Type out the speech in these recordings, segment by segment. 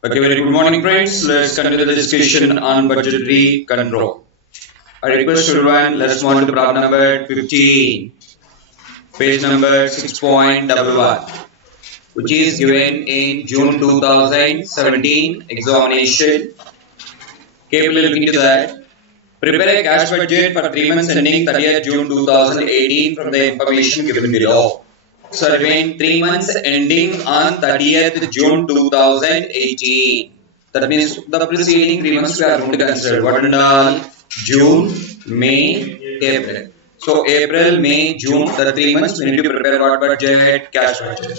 Okay, very good morning, friends. Let's continue the discussion on budgetary control. I request everyone, let's move on to the problem number 15, page number 6.11, which is given in June 2017 examination. Carefully look into that. Prepare a cash budget for 3 months ending 30th June 2018 from the information given below. So, remain 3 months ending on 30th June 2018. That means the preceding 3 months we are going to consider. What and all? June, May, April. So, April, May, June, the 3 months we need to prepare what budget? Cash budget.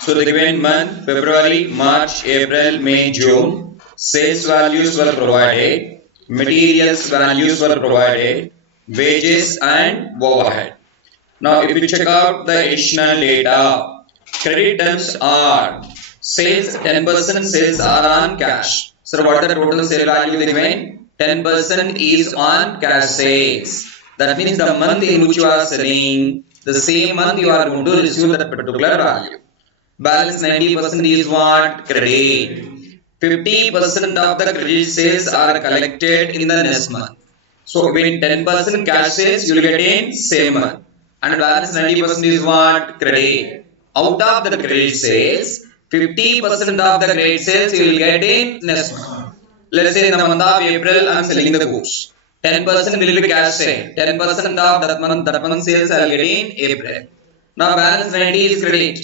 So, the given month February, March, April, May, June, sales values were provided, materials values were provided, wages and overhead. Now, if you check out the additional data, credit terms are sales 10% sales are on cash. So, what is the total sale value given? 10% is on cash sales. That means the month in which you are selling, the same month you are going to receive that particular value. Balance 90% is what? Credit. 50% of the credit sales are collected in the next month. So, when 10% cash sales, you will get in same month. And balance 90% is what? Credit. Out of the credit sales, 50% of the credit sales you will get in next month. Let's say in the month of April, I am selling the goods. 10% will be cash sale. 10% of that month sales I will get in April. Now balance 90 is credit.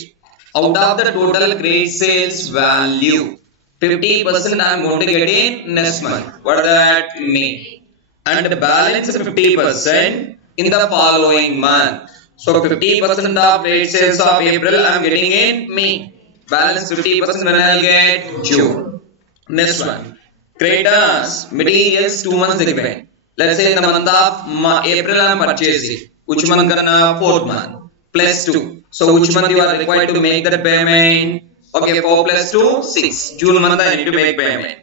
Out of the total credit sales value, 50% I am going to get in next month. What is that? May. And the balance 50% in the following month. So 50% of credit sales of April I am getting in May. Balance 50% when I will get June. Next one. Creditors, materials 2 months given. Let's say in the month of April I am purchasing. Which month gonna? 4th month. Plus 2. So which month you are required to make that payment? Okay, 4 plus 2, 6. June month I need to make payment.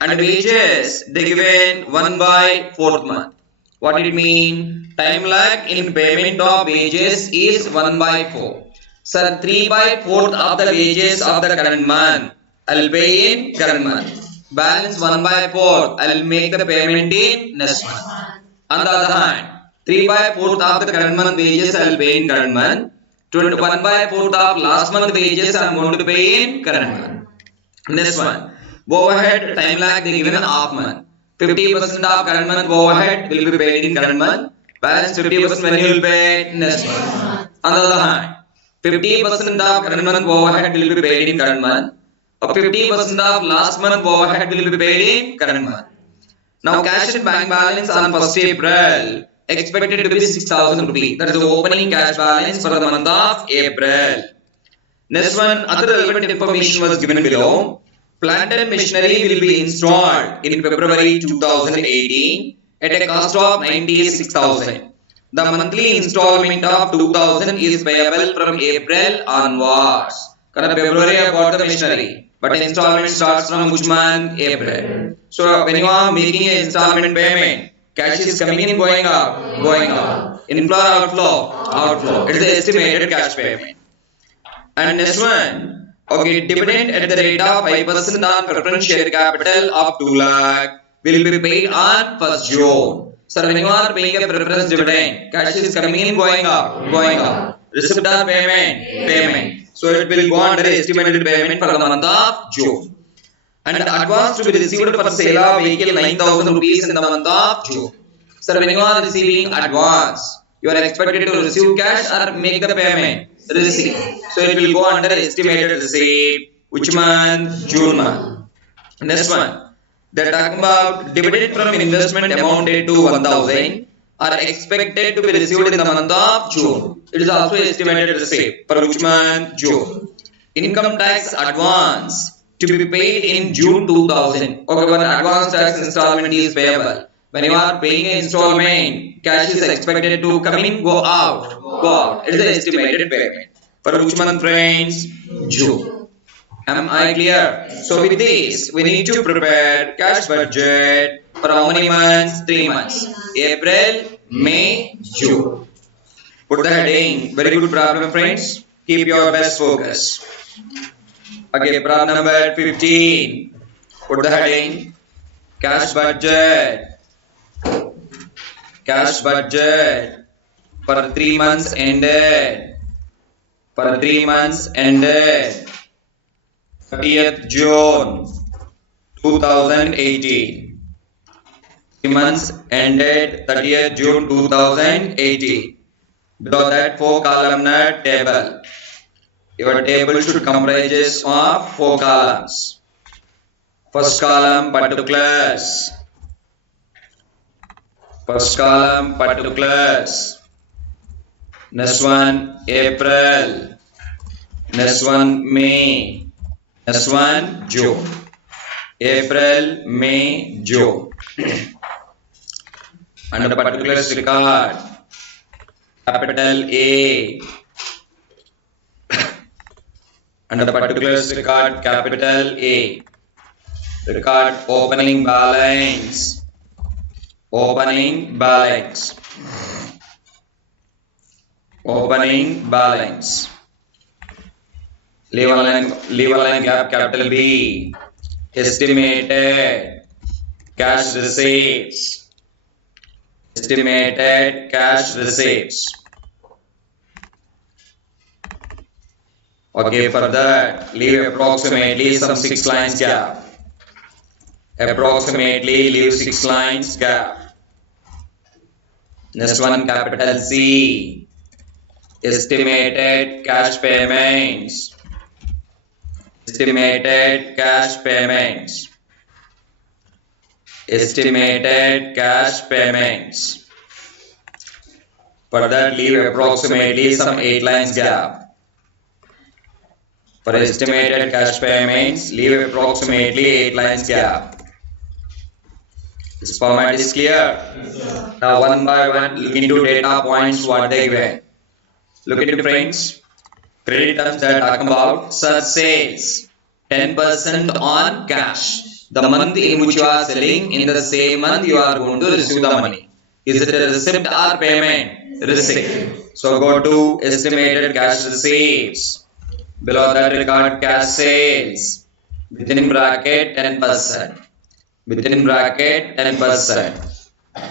And wages, they given 1 by 4th month. What did it mean? Time lag in payment of wages is 1 by 4. Sir, 3 by 4th of the wages of the current month, I will pay in current month. Balance 1 by 4th, I will make the payment in next month. On the other hand, 3 by 4th of the current month wages I will pay in current month. 1 by 4th of last month wages I am going to pay in current month. Next one. Overhead time lag they given half month. 50% of current month overhead will be paid in current month. Balance 50% when you will pay next month. On the other hand, 50% of current month overhead will be paid in current month. 50% of last month overhead will be paid in current month. Now cash and bank balance on 1st April expected to be 6,000 rupees. That is the opening cash balance for the month of April. Next one, other relevant information was given below. Plant and machinery will be installed in February 2018 at a cost of 96,000. The monthly installment of 2,000 is payable from April onwards. Because February I bought the machinery, but the installment starts from which month? April. So when you are making an installment payment, cash is coming in, going out, going out. Inflow, outflow, outflow. It is the estimated cash payment. And next one, okay, dividend at the rate of 5% on preference share capital of 2 lakh will be paid on 1st June. So when you are paying a preference dividend, cash is coming in, going up, going up. Receipt or payment, payment. So it will go under estimated payment for the month of June. And advance to be received for sale of vehicle 9,000 rupees in the month of June. So when you are receiving advance, you are expected to receive cash or make the payment. Receipt. So it will go under estimated receipt. Which month? June month. Next one. They are talking about dividend from investment amounted to 1,000 are expected to be received in the month of June. It is also estimated receipt for which month? June. Income tax advance to be paid in June 2000. Okay, when advance tax installment is payable. When you are paying an installment, cash is expected to come in, go out, go out. It is the estimated payment. For which month, friends? June. Am I clear? So with this, we need to prepare cash budget for how many months? 3 months. April, May, June. Put the heading. Very good problem, friends. Keep your best focus. Okay, problem number 15. Put the heading cash budget. Cash budget for 3 months ended. For 3 months ended 30th June 2018. 3 months ended 30th June 2018. Below that 4 columnar table. Your table should comprise of 4 columns. First column particulars. First column particulars. Next one April. Next one May. Next one June. April, May, June. Under particulars record capital A. Under particulars record capital A. Record opening balance. Opening balance. Opening balance. Leave a line gap capital B. Estimated cash receipts. Estimated cash receipts. Okay, for that, leave approximately some 6 lines gap. Approximately leave 6 lines gap. Next one, capital C. Estimated cash payments. Estimated cash payments. Estimated cash payments. For that, leave approximately some 8 lines gap. For estimated cash payments, leave approximately 8 lines gap. This format is clear. Yes, now one by one, look into data points what they given. Look into friends. Credit terms that talk about such sales. 10% on cash. The month in which you are selling, in the same month you are going to receive the money. Is it a receipt or payment? Receipt. So go to estimated cash receipts. Below that record cash sales. Within bracket 10%. Within bracket 10%.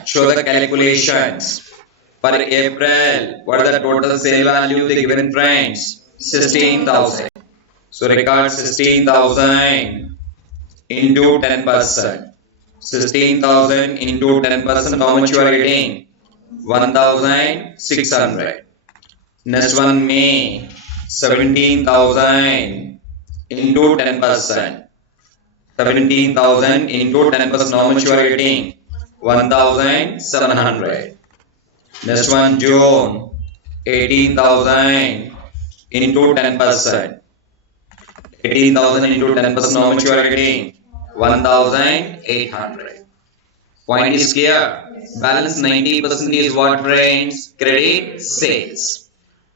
Show the calculations. For April, what are the total sale value they given friends? 16,000. So record 16,000 into 10%. 16,000 into 10%, how much you are getting? 1,600. Next one, May. 17,000 into 10%. 17,000 into 10%, how much you are getting? 1,700. Next one, June. 18,000 into 10%. 18,000 into 10%, how much you are getting? 1,800. Point is clear. Balance 90% is what friends? Credit sales.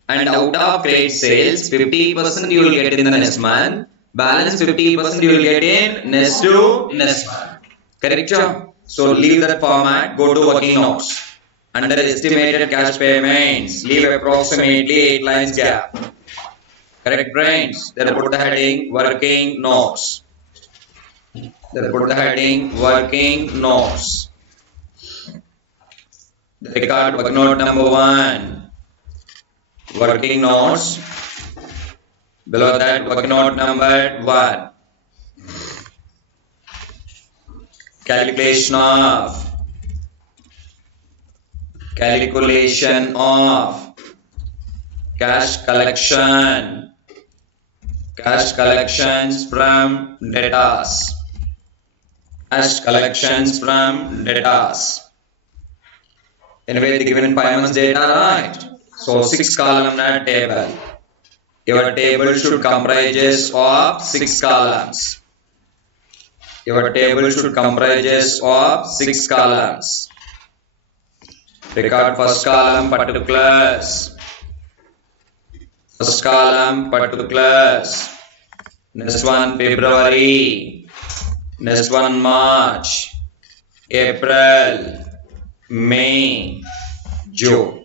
And out of credit sales, 50% you will get in the next month. Balance 50% you will get in next to next month. Correct? So leave that format. Go to working notes. Under estimated cash payments, leave approximately 8 lines gap. Correct, friends? Then put the heading working notes. Then put the heading working notes. Record working note number 1. Working notes. Below that, working note number 1. Calculation of cash collection. Cash collections from debtors. Cash collections from debtors. Anyway, the given 5 months data, right? So 6 columnar table. Your table should comprise of 6 columns. Your table should comprise of 6 columns. Record first column particulars. First column particulars. Next one February. Next one March. April. May. June.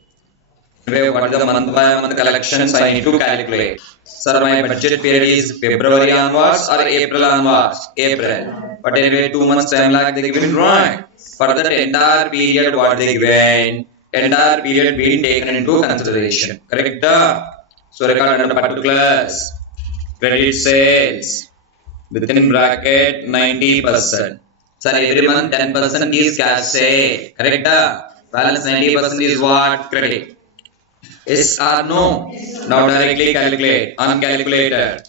What is the month by month collections I need to calculate? Sir, my budget period is February onwards or April onwards? April. But anyway, 2 months time lag they given right. For that entire period, what they given? Entire period being taken into consideration. Correct? So record under particulars. Credit sales within bracket 90%. Sir, every month 10% is cash sale. Correct? Balance 90% is what? Credit. Yes or no? Now directly calculate on calculator.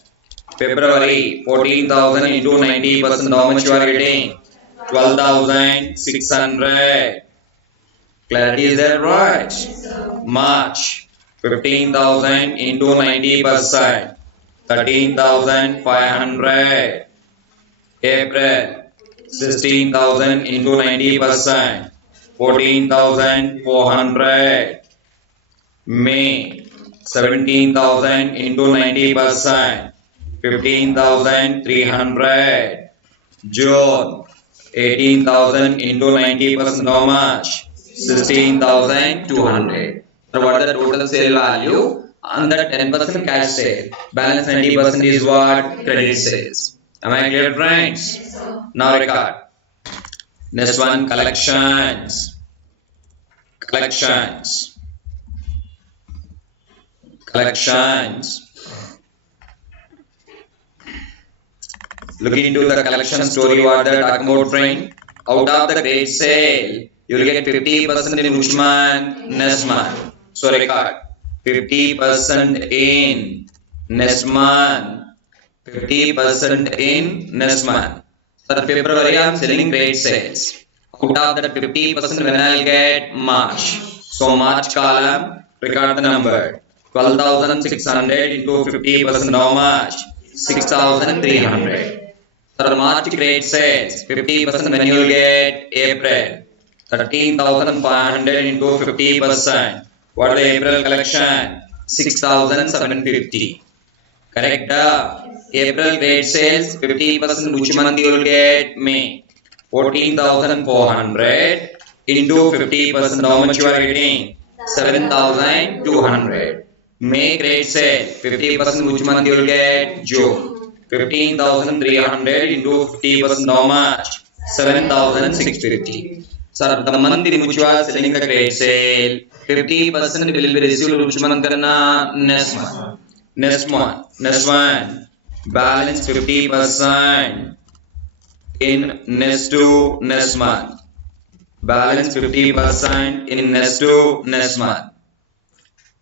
February 14,000 into 90%. How much you are getting? 12,600. Clarity is that right? March 15,000 into 90%. 13,500. April 16,000 into 90%. 14,400. May 17,000 into 90%. 15,300. June 18,000 into 90%. How much? 16,200. So what is the total sale value? On that 10% cash sale. Balance 90% is what? Credit sales. Am I clear, friends? Now record. Next one, collections. Collections. Looking into the collection story, what they talking about, friend? Out of the great sale, you will get 50% in which month? Next month. So record 50% in next month. 50% in next month. So February I am selling great sales. Out of that 50% when I will get March. So March column, record the number. 12,600 into 50%, how much? 6,300. So March great sales, 50% when you will get April. 13,500 into 50%. What is the April collection? 6,750. Correct? April great sales, 50% which month you will get? May. 14,400 into 50%, how much you are getting? 7,200. May great sale, 50% which month you will get? June. 15,300 into 50%, how much? 7,650. Sir, the month in which you are selling the great sale, 50% will be received which month? Next month. Next one. Balance 50% in next to next month. Balance 50% in next to next month.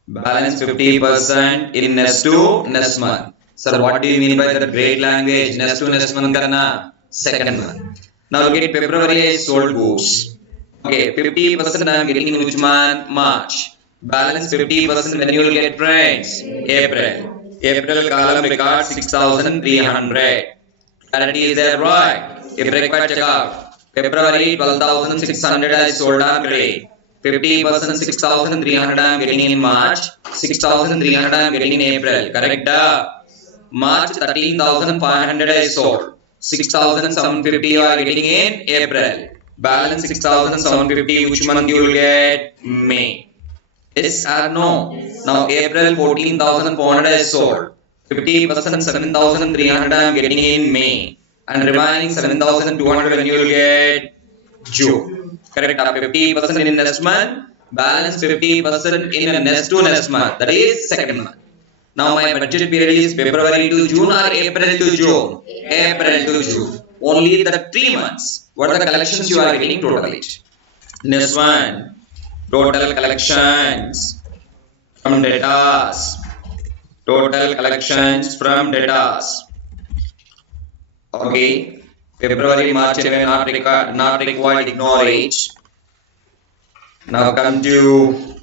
Balance 50% in next to next month. Sir, what do you mean by the great language? Next to next month karna? Second month. Now look at February I sold goods. Okay, 50% I am getting in which month? March. Balance 50% when you will get, friends? April. April column record 6,300. Clarity is there, right? If required, check out. February 12,600 I sold on grade. 50% 6,300 I am getting in March. 6,300 I am getting in April. Correct? March 13,500 I sold. 6,750 you are getting in April. Balance 6,750 which month you will get? May. Yes or no? Now April 14,400 I sold. 50% 7,300 I am getting in May. And remaining 7,200 when you will get? June. Correct? 50% in next month. Balance 50% in next to next month. That is second month. Now my budget period is February to June or April to June? April to June. Only the 3 months. What are the collections you are getting totally? Next one. Total collections from debtors. Total collections from debtors. Okay. February, March, not required, ignore it. Now come to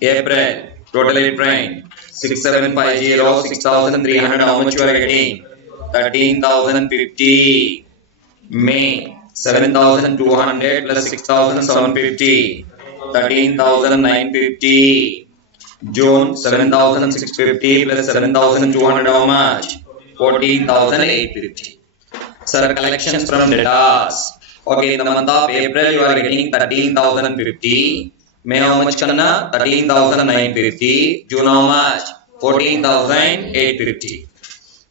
April. Total train 6750, 6,300. How much you are getting? 13,050. May 7,200 plus 6,750. 13,950. June 7,650 plus 7,200. How much? 14,850. Sir, collections from debtors. Okay, in the month of April you are getting 13,050. May how much kanna? 13,950. June how much? 14,850.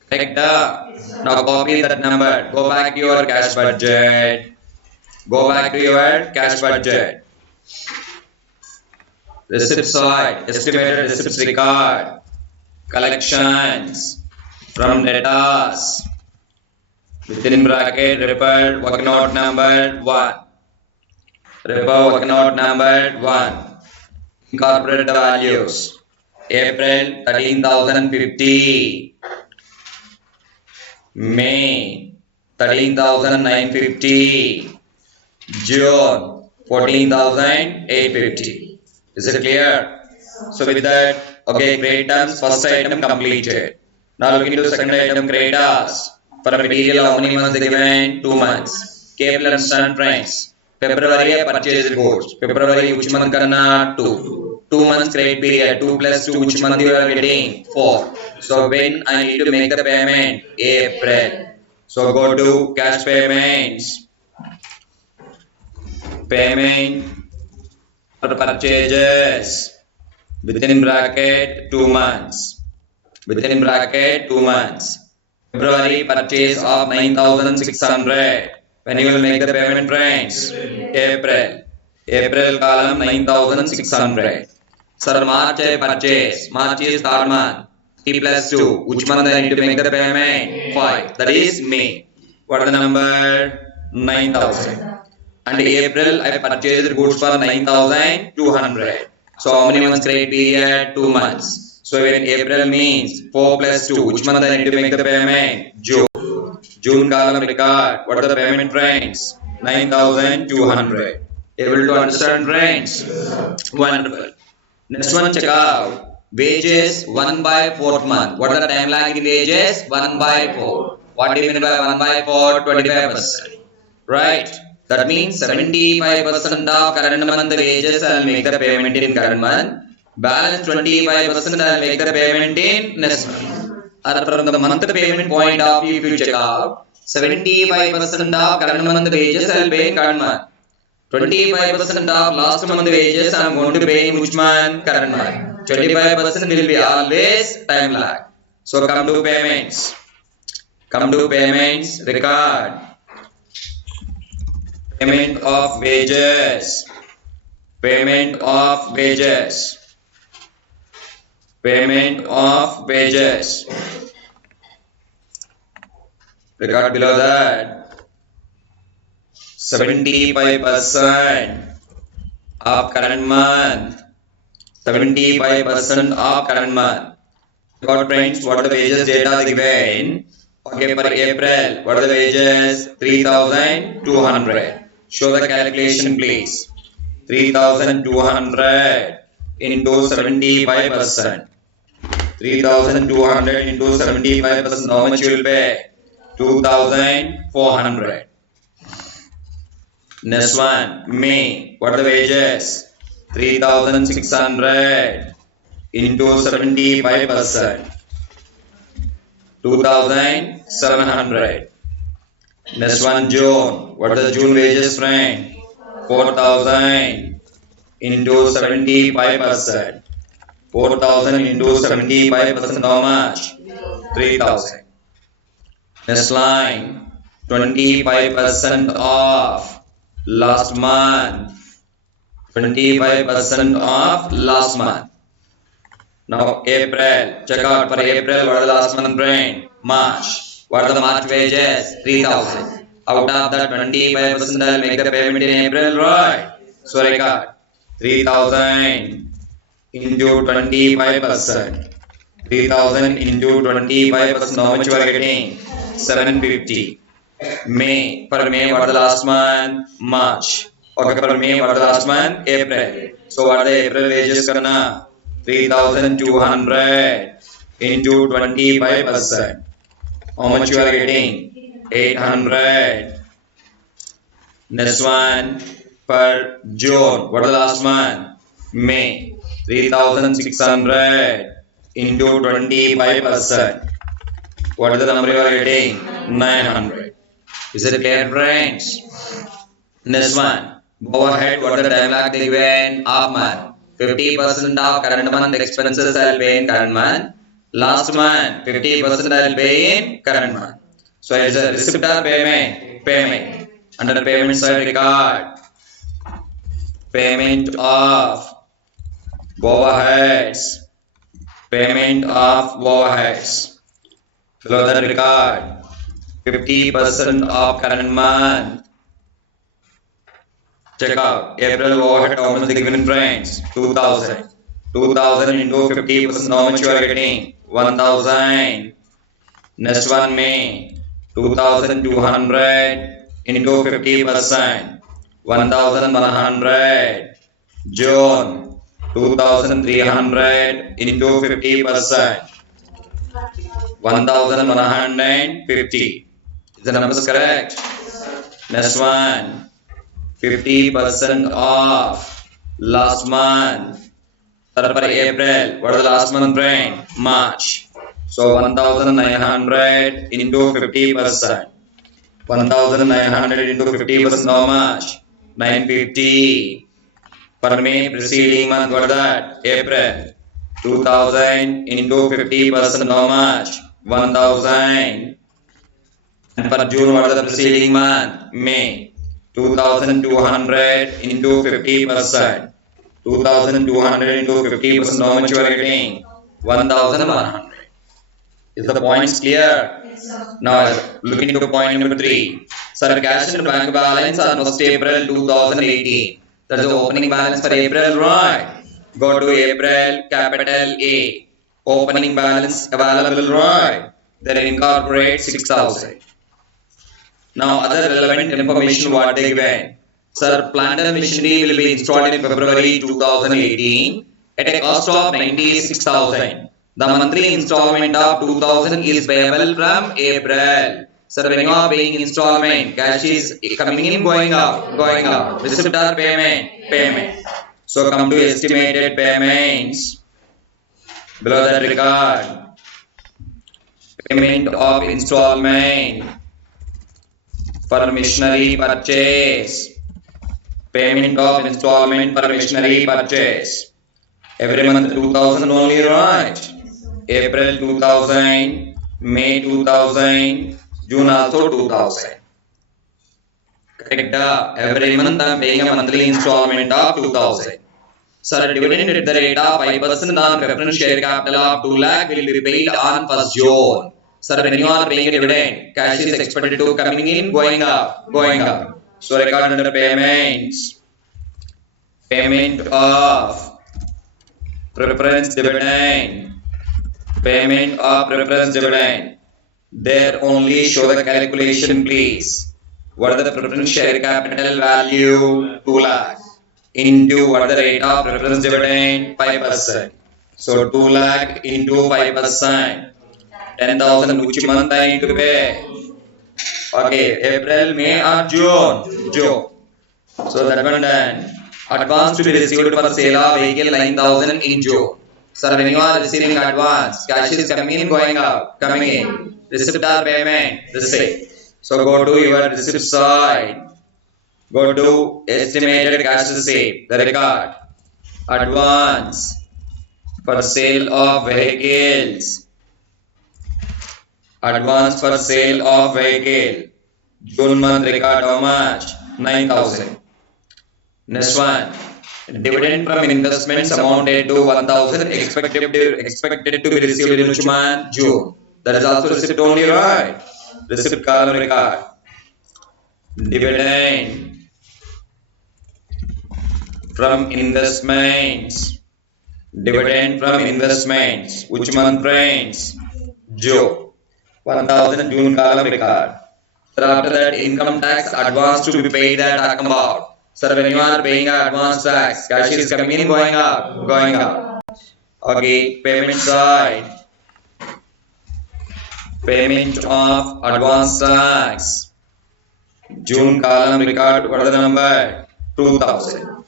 Correct? Now copy that number. Go back to your cash budget. Go back to your cash budget. Receipt side. Estimated receipts record. Collections from debtors. Within bracket, report working out number 1. Report working out number 1. Incorporate the values. April 13,050. May 13,950. June 14,850. Is it clear? So with that, okay, creditors first item completed. Now look into second item, creditors. For material, how many months they given? 2 months. Cable and stand frames. February purchased goods. February which month karna? 2. 2 months credit period. 2 plus 2 which month you are getting? 4. So when I need to make the payment? April. So go to cash payments. Payment for purchases. Within bracket 2 months. Within bracket 2 months. February purchase of 9,600. When you will make the payment, friends? April. April column 9,600. Sir, March purchase. March is third month. T plus 2. Which month I need to make the payment? 5. That is May. What is the number? 9,000. And April I purchased goods for 9,200. So how many months credit period? 2 months. So when April means 4 plus 2, which month I need to make the payment? June. June column record. What are the payment, friends? 9,200. Able to understand, friends? Wonderful. Next one, check out. Wages 1 by 4th month. What are the time lag in wages? 1 by 4. What do you mean by 1 by 4? 25%. Right? That means 75% of current month wages I will make the payment in current month. Balance 25% I will make the payment in next month. Or from the month payment point of view, if you check out, 75% of current month wages I will pay in current month. 25% of last month wages I am going to pay in which month? Current month. 25% will be always time lag. So come to payments. Come to payments. Record. Payment of wages. Payment of wages. Payment of wages. Record below that. 75% of current month. 75% of current month. Record, friends, what are the wages data given? Okay, for April, what are the wages? 3,200. Show the calculation, please. 3,200 into 75%. 3,200 into 75%. How much you will pay? 2,400. Next one, May. What are the wages? 3,600 into 75%. 2,700. Next one, June. What are the June wages, friend? 4,000 into 75%. 4,000 into 75%, how much? 3,000. Next line, 25% off last month. 25% off last month. Now April, check out for April, what are the last month, friend? March. What are the March wages? 3,000. Out of that 25% I will make the payment in April, right? So record 3,000 into 25%. 3,000 into 25%, how much you are getting? 750. May, for May, what are the last month? March. Okay, for May, what are the last month? April. So what are the April wages karna? 3,200 into 25%. How much you are getting? 800. Next one, for June, what are the last month? May. 3,600 into 25%. What is the number you are getting? 900. Is it clear, friends? Next one, Go ahead, what the time lag they given? Half month. 50% of current month expenses I'll pay in current month. Last month, 50% I'll pay in current month. So it's a receipt or payment. Under the payment side record, payment of overheads, payment of overheads. Below the record, 50% of current month. Check out April overhead, how much they given friends? 2000. 2000 into 50%, how much you are getting? 1000. Next one, May. 2200 into 50%. 1100. June. 2300 into 50%. 1150. Is the numbers correct? Next one. 50% off last month. For April, what is the last month brain? March. So 1900 into 50%. 1900 into 50% how much? 950. For May preceding month, what is that? April. 2000 into 50% how much? 1000. And for June, what is the preceding month? May. 2200 into 50%. 2200 into 50%, how much you are getting? 1100. Is the points clear? Yes, sir. Now look into point number 3. Sir, cash and bank balance on 1st April 2018. That's the opening balance for April, right? Go to April, capital A. Opening balance available, right? Then incorporate 6000. Now other relevant information what they given. Sir, plant and machinery will be installed in February 2018 at a cost of 96,000. The monthly installment of 2000 is payable from April. Sir, when you are paying installment, cash is coming in, going out. Receipt or payment. So come to estimated payments. Below that record, payment of installment for machinery purchase. Payment of installment for machinery purchase. Every month 2000 only, right? April 2000, May 2000, June also 2000. Correct? Every month I am paying a monthly installment of 2000. Sir, dividend at the rate of 5% on preference share capital of 2 lakh will be paid on 1st June. Sir, when you are paying a dividend, cash is expected to coming in, going up. So record under payments. Payment of preference dividend. Payment of preference dividend. There only show the calculation, please. What is the preference share capital value? 2 lakh. Into what is the rate of preference dividend? 5%. So 2 lakh into 5%. 10,000 which month I need to pay? Okay, April, May or June? June. So that one done. Advance to be received for sale of vehicle 9,000 in June. Sir, when you are receiving advance, cash is coming in, going out, coming in. Receipt or payment, receipt. So go to your receipt side. Go to estimated cash receipt, the record. Advance for sale of vehicles. Advance for sale of vehicle. June month record how much? 9,000. Next one. Dividend from investments amounted to 1,000 expected to be received in which month? June. That is also receipt only, right? Receipt column record. Dividend from investments. Dividend from investments. Which month, friends? June. 1,000 June column record. Sir, after that, income tax advance to be paid at account. Sir, when you are paying advance tax, cash is coming in, going out. Okay, payment side. Payment of advance tax. June column record, what is the number? 2,000.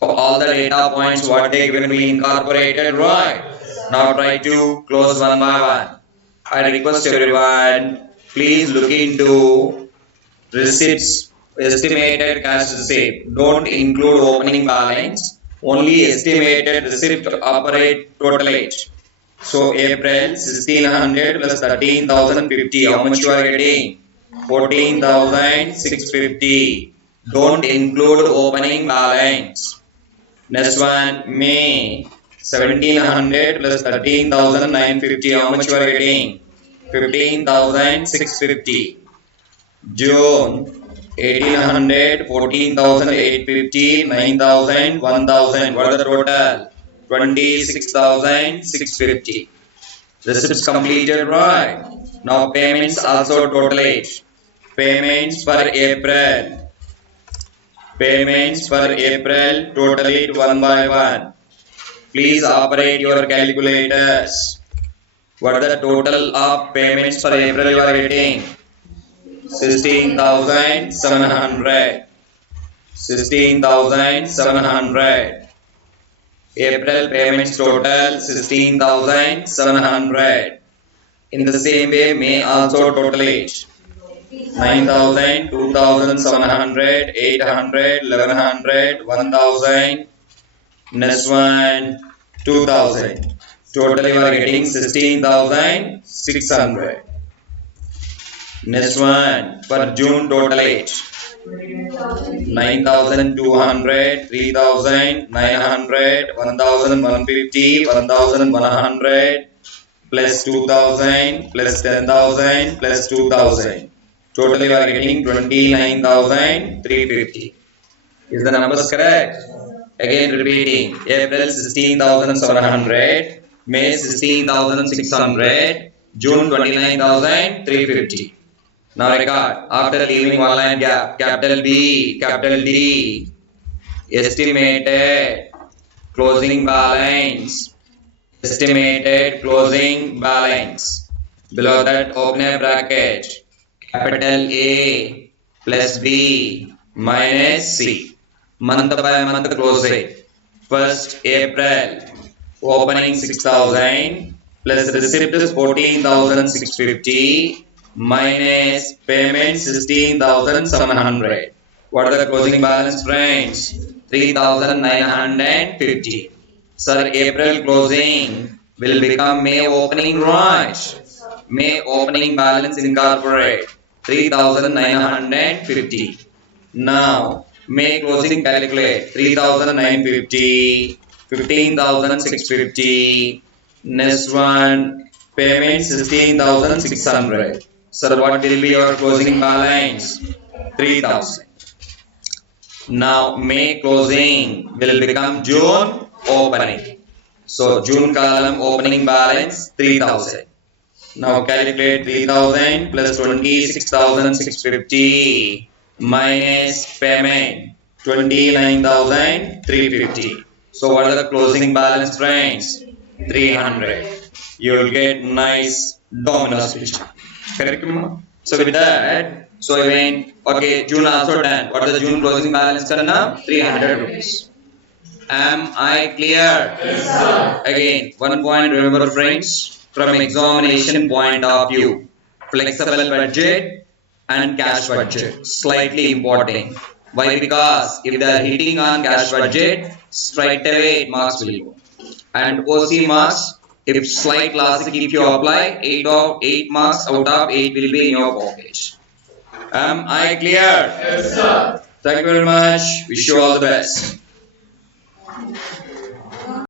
For all the data points, what they given be incorporated, right? Now try to close one by one. I request everyone, please look into receipts estimated cash receipt. Don't include opening balance. Only estimated receipt operate total age. So April 1600 plus 13,050. How much you are getting? 14,650. Don't include opening balance. Next one, May 1700 plus 13,950. How much you are getting? 15,650. June 1800, 14,850, 9,000, 1,000. What are the total? 26,650. Receipts completed, right? Now payments also total age. Payments for April. Payments for April total it one by one. Please operate your calculators. What are the total of payments for April you are getting? 16,700. 16,700. April payments total 16,700. In the same way, May also total age 9,000, 2,700, 800, 1,100, 1,000. Next one 2,000. Total you are getting 16,600. Next one for June total age 9,200, 3,900, 1,150, 1,100 plus 2,000 plus 10,000 plus 2,000. Total you are getting 29,350. Is the numbers correct? Again repeating. April 16,700, May 16,600, June 29,350. Now record after leaving one line gap. Capital B, capital D, estimated closing balance. Estimated closing balance. Below that open a bracket. Capital A plus B minus C. Month by month close it. First April opening 6,000 plus receipt is 14,650 minus payment 16,700. What are the closing balance, friends? 3,950. Sir, April closing will become May opening, right? May opening balance incorporate 3,950. Now May closing calculate 3,950, 15,650. Next one payment 16,600. Sir, what will be your closing balance? 3,000. Now May closing will become June opening. So June column opening balance 3,000. Now calculate 3,000 plus 26,650 minus payment 29,350. So what are the closing balance, friends? 300. You will get nice domino system. Correct? So with that, so even okay, June also done. What is the June closing balance now? 300 rupees. Am I clear? Yes, sir. Again, one point remember, friends, from examination point of view, flexible budget and cash budget slightly important. Why? Because if they are hitting on cash budget, straight away marks will go. And OC marks, if slight loss, if you apply 8 marks out of 8 will be in your pocket. Am I clear? Yes, sir. Thank you very much. Wish you all the best.